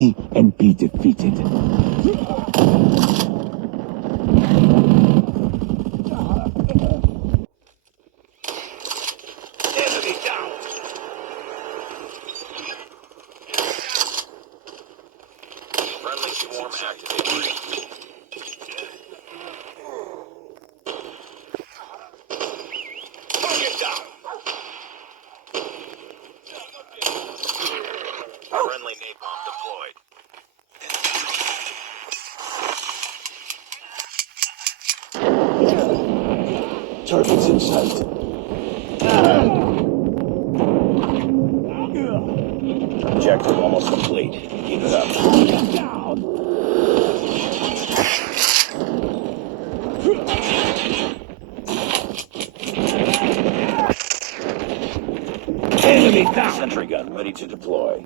And be defeated. Enemy down. Friendly swarm activated. Target down. Friendly napalm deployed. Targets in sight. Objective almost complete. Keep it up. Enemy down. Sentry gun ready to deploy.